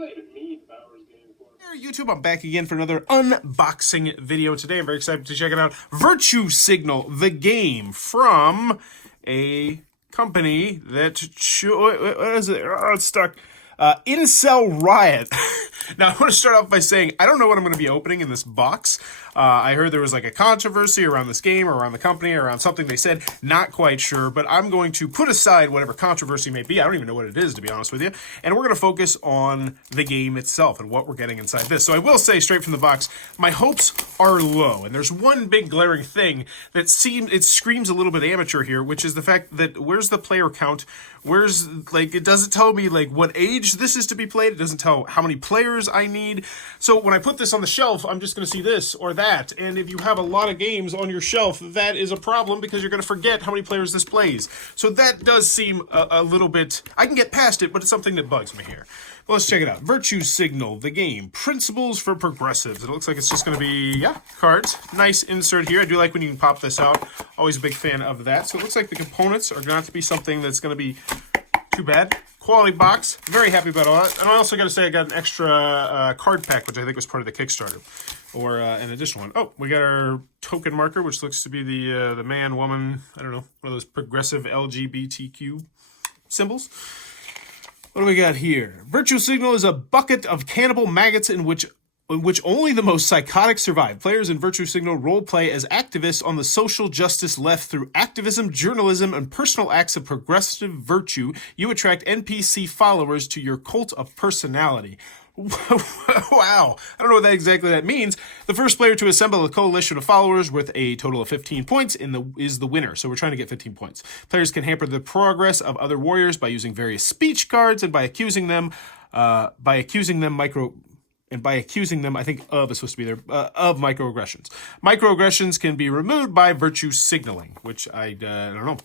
Here, YouTube, I'm back again for another unboxing video today. I'm very excited to check it out. Virtue Signal, the game from a company that... what is it? Oh, it's stuck. Incel Riot. Now, I want to start off by saying I don't know what I'm going to be opening in this box. I heard there was like a controversy around this game or around the company or around something they said. Not quite sure, but I'm going to put aside whatever controversy may be. I don't even know what it is, to be honest with you. And we're going to focus on the game itself and what we're getting inside this. So I will say straight from the box, my hopes are low. And there's one big glaring thing that screams a little bit amateur here, which is the fact that where's the player count? Where's, like, it doesn't tell me, like, what age this is to be played. It doesn't tell how many players I need. So when I put this on the shelf, I'm just going to see this or that. And if you have a lot of games on your shelf, that is a problem because you're going to forget how many players this plays. So that does seem a little bit... I can get past it, but it's something that bugs me here. Well, let's check it out. Virtue Signal, the game. Principles for Progressives. It looks like it's just going to be, yeah, cards. Nice insert here. I do like when you can pop this out. Always a big fan of that. So it looks like the components are going to be something that's going to be too bad. Quality box. Very happy about all that. And I also got to say I got an extra card pack, which I think was part of the Kickstarter. Or an additional one. Oh, we got our token marker, which looks to be the man, woman, I don't know, one of those progressive LGBTQ symbols. What do we got here? Virtue Signal is a bucket of cannibal maggots in which only the most psychotic survive. Players in Virtue Signal roleplay as activists on the social justice left through activism, journalism, and personal acts of progressive virtue. You attract NPC followers to your cult of personality. Wow. I don't know what exactly that means. The first player to assemble a coalition of followers with a total of 15 points is the winner. So we're trying to get 15 points. Players can hamper the progress of other warriors by using various speech cards and by accusing them, I think of is supposed to be there, of microaggressions. Microaggressions can be removed by virtue signaling, which I don't know.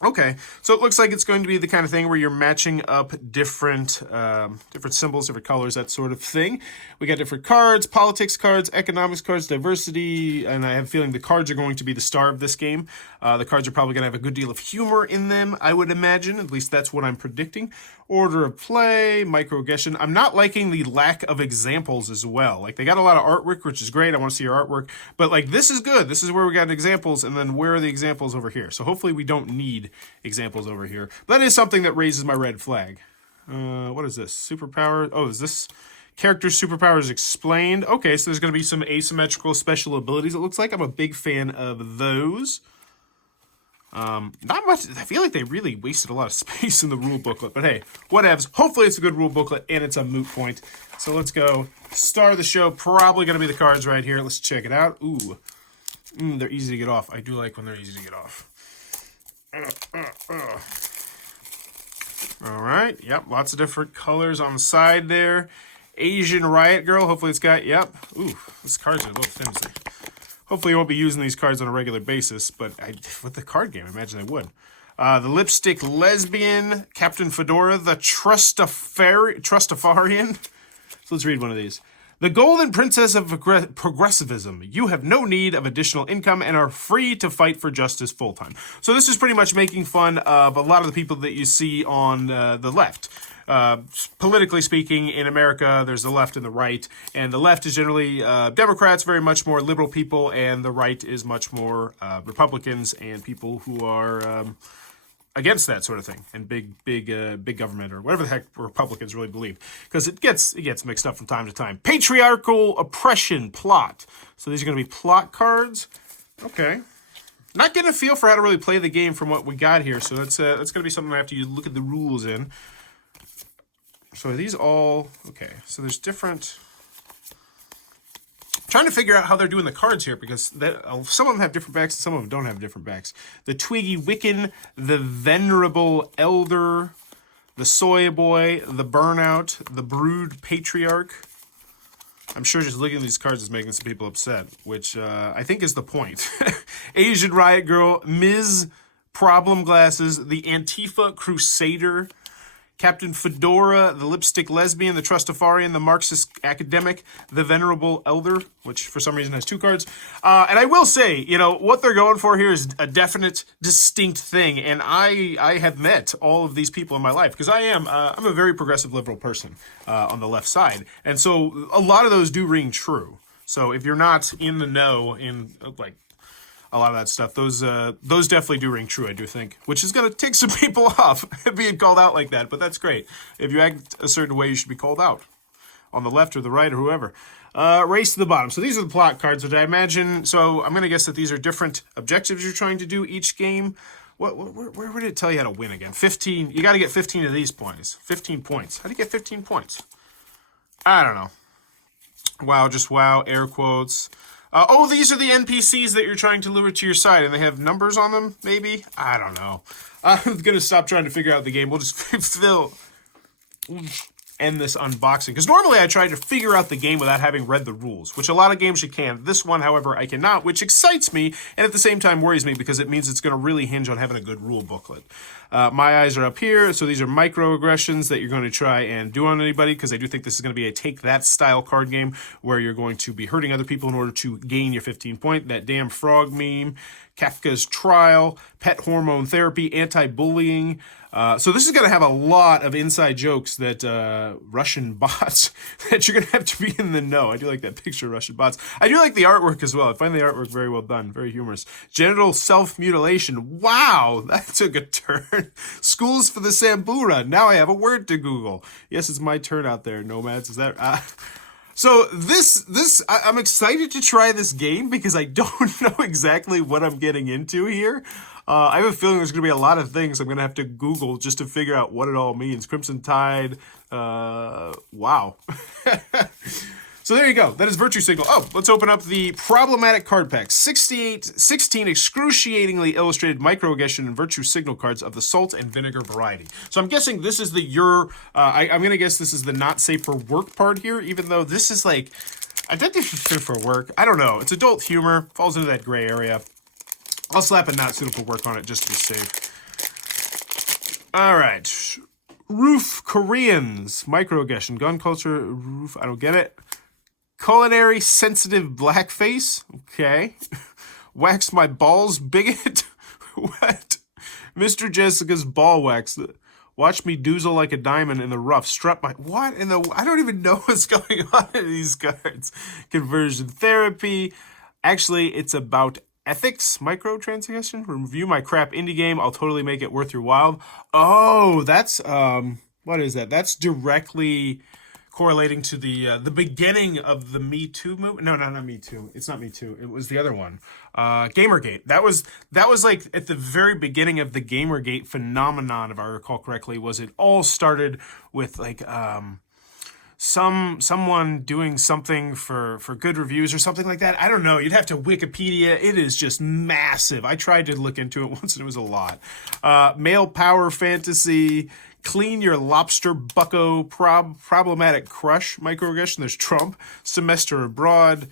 Okay, so it looks like it's going to be the kind of thing where you're matching up different symbols, different colors, that sort of thing. We got different cards, politics cards, economics cards, diversity, and I have a feeling the cards are going to be the star of this game. The cards are probably going to have a good deal of humor in them, I would imagine. At least that's what I'm predicting. Order of play, microaggression. I'm not liking the lack of examples as well. Like, they got a lot of artwork, which is great. I want to see your artwork. But, like, this is good. This is where we got examples, and then where are the examples over here? So hopefully we don't need examples over here. But that is something that raises my red flag. What is this? Superpower. Oh, is this character superpowers explained? Okay, so there's going to be some asymmetrical special abilities, it looks like. I'm a big fan of those. Not much. I feel like they really wasted a lot of space in the rule booklet, but hey, whatevs. Hopefully it's a good rule booklet and it's a moot point. So let's go. Star of the show, probably going to be the cards right here. Let's check it out. Ooh. They're easy to get off. I do like when they're easy to get off. All right. Yep. Lots of different colors on the side there. Asian Riot Girl. Hopefully it's got, yep. Ooh, these cards are a little flimsy. Hopefully you won't be using these cards on a regular basis, but with the card game, I imagine they would. The Lipstick Lesbian, Captain Fedora, the Trustafarian. So let's read one of these. The Golden Princess of Progressivism. You have no need of additional income and are free to fight for justice full-time. So this is pretty much making fun of a lot of the people that you see on the left. Politically speaking, in America, there's the left and the right, and the left is generally Democrats, very much more liberal people, and the right is much more Republicans and people who are against that sort of thing, and big government, or whatever the heck Republicans really believe, because it gets mixed up from time to time. Patriarchal oppression plot. So these are going to be plot cards. Okay. Not getting a feel for how to really play the game from what we got here, so that's going to be something I have to look at the rules in. So are these all... Okay, so there's different... I'm trying to figure out how they're doing the cards here, because some of them have different backs and some of them don't have different backs. The Twiggy Wiccan, the Venerable Elder, the Soy Boy, the Burnout, the Brood Patriarch. I'm sure just looking at these cards is making some people upset, which I think is the point. Asian Riot Girl, Ms. Problem Glasses, the Antifa Crusader, Captain Fedora, the lipstick lesbian, the trustafarian, the Marxist academic, the venerable elder, which for some reason has 2 cards. And I will say, you know, what they're going for here is a definite, distinct thing. And I have met all of these people in my life because I'm a very progressive liberal person on the left side. And so a lot of those do ring true. So if you're not in the know in like a lot of that stuff, those definitely do ring true, I do think, which is going to take some people off being called out like that, but that's great. If you act a certain way, you should be called out on the left or the right or whoever. Race to the bottom. So these are the plot cards, which I imagine, so I'm going to guess that these are different objectives you're trying to do each game. Where did it tell you how to win again? 15, you got to get 15 of these points. 15 points. How do you get 15 points? I don't know. Wow, just wow, air quotes. Oh, these are the NPCs that you're trying to lure to your side, and they have numbers on them, maybe? I don't know. I'm going to stop trying to figure out the game. We'll just end this unboxing. Because normally I try to figure out the game without having read the rules, which a lot of games you can. This one, however, I cannot, which excites me, and at the same time worries me because it means it's going to really hinge on having a good rule booklet. My eyes are up here, so these are microaggressions that you're going to try and do on anybody, because I do think this is going to be a take-that style card game where you're going to be hurting other people in order to gain your 15 point. That damn frog meme, Kafka's trial, pet hormone therapy, anti-bullying. So this is going to have a lot of inside jokes that Russian bots that you're going to have to be in the know. I do like that picture of Russian bots. I do like the artwork as well. I find the artwork very well done, very humorous. Genital self-mutilation. Wow, that took a turn. Schools for the Sambura. Now I have a word to Google. Yes, it's my turn out there, nomads. Is that... So I'm excited to try this game because I don't know exactly what I'm getting into here. I have a feeling there's going to be a lot of things I'm going to have to Google just to figure out what it all means. Crimson Tide. Wow. So there you go. That is Virtue Signal. Oh, let's open up the problematic card pack. 16 excruciatingly illustrated microaggression and Virtue Signal cards of the salt and vinegar variety. So I'm guessing this is the I'm going to guess this is the not safe for work part here, even though this is like, I think this is safe for work. I don't know. It's adult humor. Falls into that gray area. I'll slap a not suitable for work on it just to be safe. All right. Roof Koreans. Microaggression. Gun culture. Roof. I don't get it. Culinary sensitive blackface. Okay. Wax my balls bigot. What? Mr. Jessica's ball wax. Watch me doozle like a diamond in the rough. Strut my... What in the... I don't even know what's going on in these cards. Conversion therapy. Actually, it's about ethics. Microtransgression. Review my crap indie game. I'll totally make it worth your while. Oh, that's... What is that? That's directly correlating to the beginning of the Me Too movement. No, not Me Too. It's not Me Too. It was the other one. Gamergate. That was like at the very beginning of the Gamergate phenomenon, if I recall correctly. Was it all started with like someone doing something for good reviews or something like that. I don't know. You'd have to Wikipedia. It is just massive. I tried to look into it once and it was a lot. Male power fantasy. Clean your lobster bucko, problematic crush, microaggression. There's Trump, semester abroad,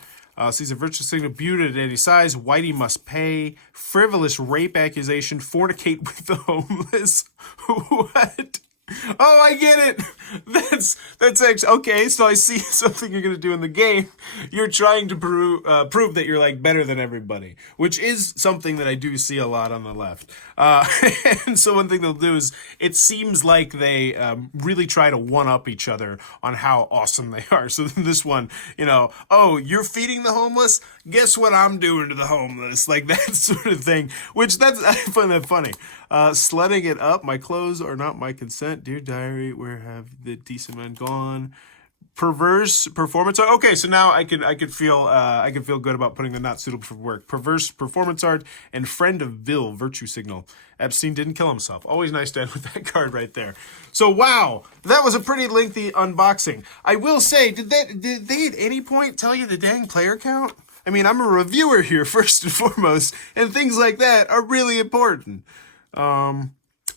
sees a virtue signal, beauty at any size, whitey must pay, frivolous rape accusation, fornicate with the homeless. What? Oh, I get it. That's actually okay. So I see something you're gonna do in the game. You're trying to prove that you're like better than everybody, which is something that I do see a lot on the left. And so one thing they'll do is it seems like they really try to one up each other on how awesome they are. So this one, oh, you're feeding the homeless. Guess what I'm doing to the homeless? Like that sort of thing. Which I find that funny. Sledding it up. My clothes are not my consent. Dear diary, where have the decent men gone? Perverse performance art. Okay, so now I could feel good about putting the not suitable for work. Perverse performance art and friend of Bill, virtue signal. Epstein didn't kill himself. Always nice to end with that card right there. So wow, that was a pretty lengthy unboxing. I will say, did they at any point tell you the dang player count? I mean, I'm a reviewer here first and foremost, and things like that are really important.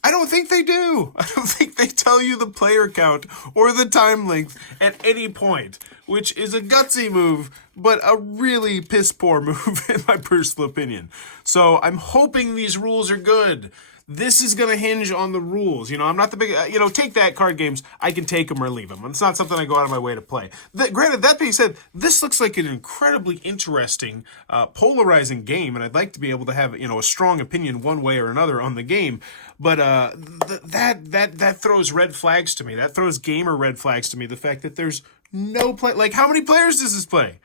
I don't think they do. I don't think they tell you the player count or the time length at any point, which is a gutsy move, but a really piss poor move in my personal opinion. So I'm hoping these rules are good. this is going to hinge on the rules. I'm not the big, take that card games. I can take them or leave them. It's not something I go out of my way to play. Granted, that being said, this looks like an incredibly interesting, polarizing game, and I'd like to be able to have, a strong opinion one way or another on the game. But that throws red flags to me. That throws gamer red flags to me. The fact that there's no play. Like, how many players does this play?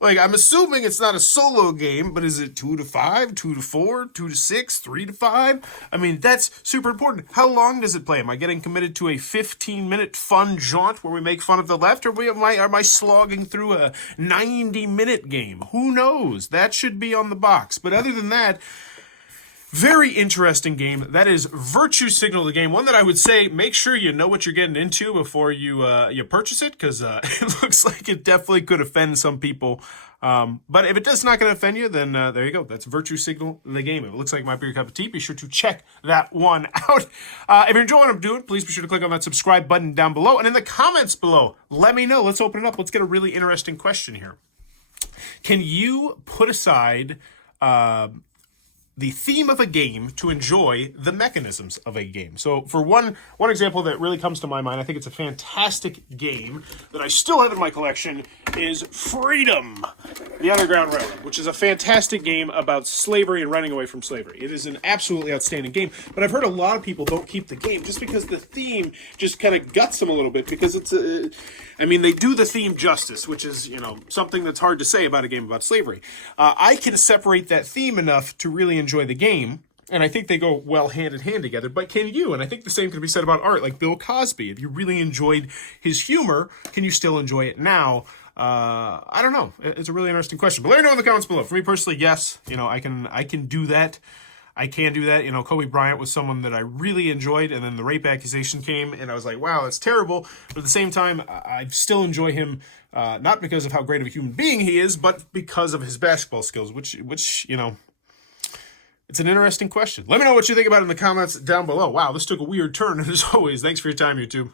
Like, I'm assuming it's not a solo game, but is it 2 to 5, 2 to 4, 2 to 6, 3 to 5? I mean, that's super important. How long does it play? Am I getting committed to a 15-minute fun jaunt where we make fun of the left, or am I slogging through a 90-minute game? Who knows? That should be on the box. But other than that, very interesting game. That is Virtue Signal, the game. One that I would say make sure you know what you're getting into before you purchase it, because it looks like it definitely could offend some people. But if it does not going to offend you, then there you go. That's Virtue Signal, the game. If it looks like it might be your cup of tea, be sure to check that one out. If you're enjoying what I'm doing, please be sure to click on that subscribe button down below. And in the comments below, let me know. Let's open it up. Let's get a really interesting question here. Can you put aside the theme of a game to enjoy the mechanisms of a game? So for one example that really comes to my mind, I think it's a fantastic game that I still have in my collection, is Freedom, the Underground Railroad, which is a fantastic game about slavery and running away from slavery. It is an absolutely outstanding game, but I've heard a lot of people don't keep the game just because the theme just kind of guts them a little bit, because it's they do the theme justice, which is, something that's hard to say about a game about slavery. I can separate that theme enough to really enjoy the game, and I think they go well hand in hand together. But can you? And I think the same can be said about art, like Bill Cosby. If you really enjoyed his humor, can you still enjoy it now? I don't know. It's a really interesting question. But let me know in the comments below. For me personally, yes, I can do that. I can do that. Kobe Bryant was someone that I really enjoyed, and then the rape accusation came, and I was like, wow, that's terrible. But at the same time, I still enjoy him, not because of how great of a human being he is, but because of his basketball skills, which it's an interesting question. Let me know what you think about it in the comments down below. Wow, this took a weird turn, and as always, thanks for your time, YouTube.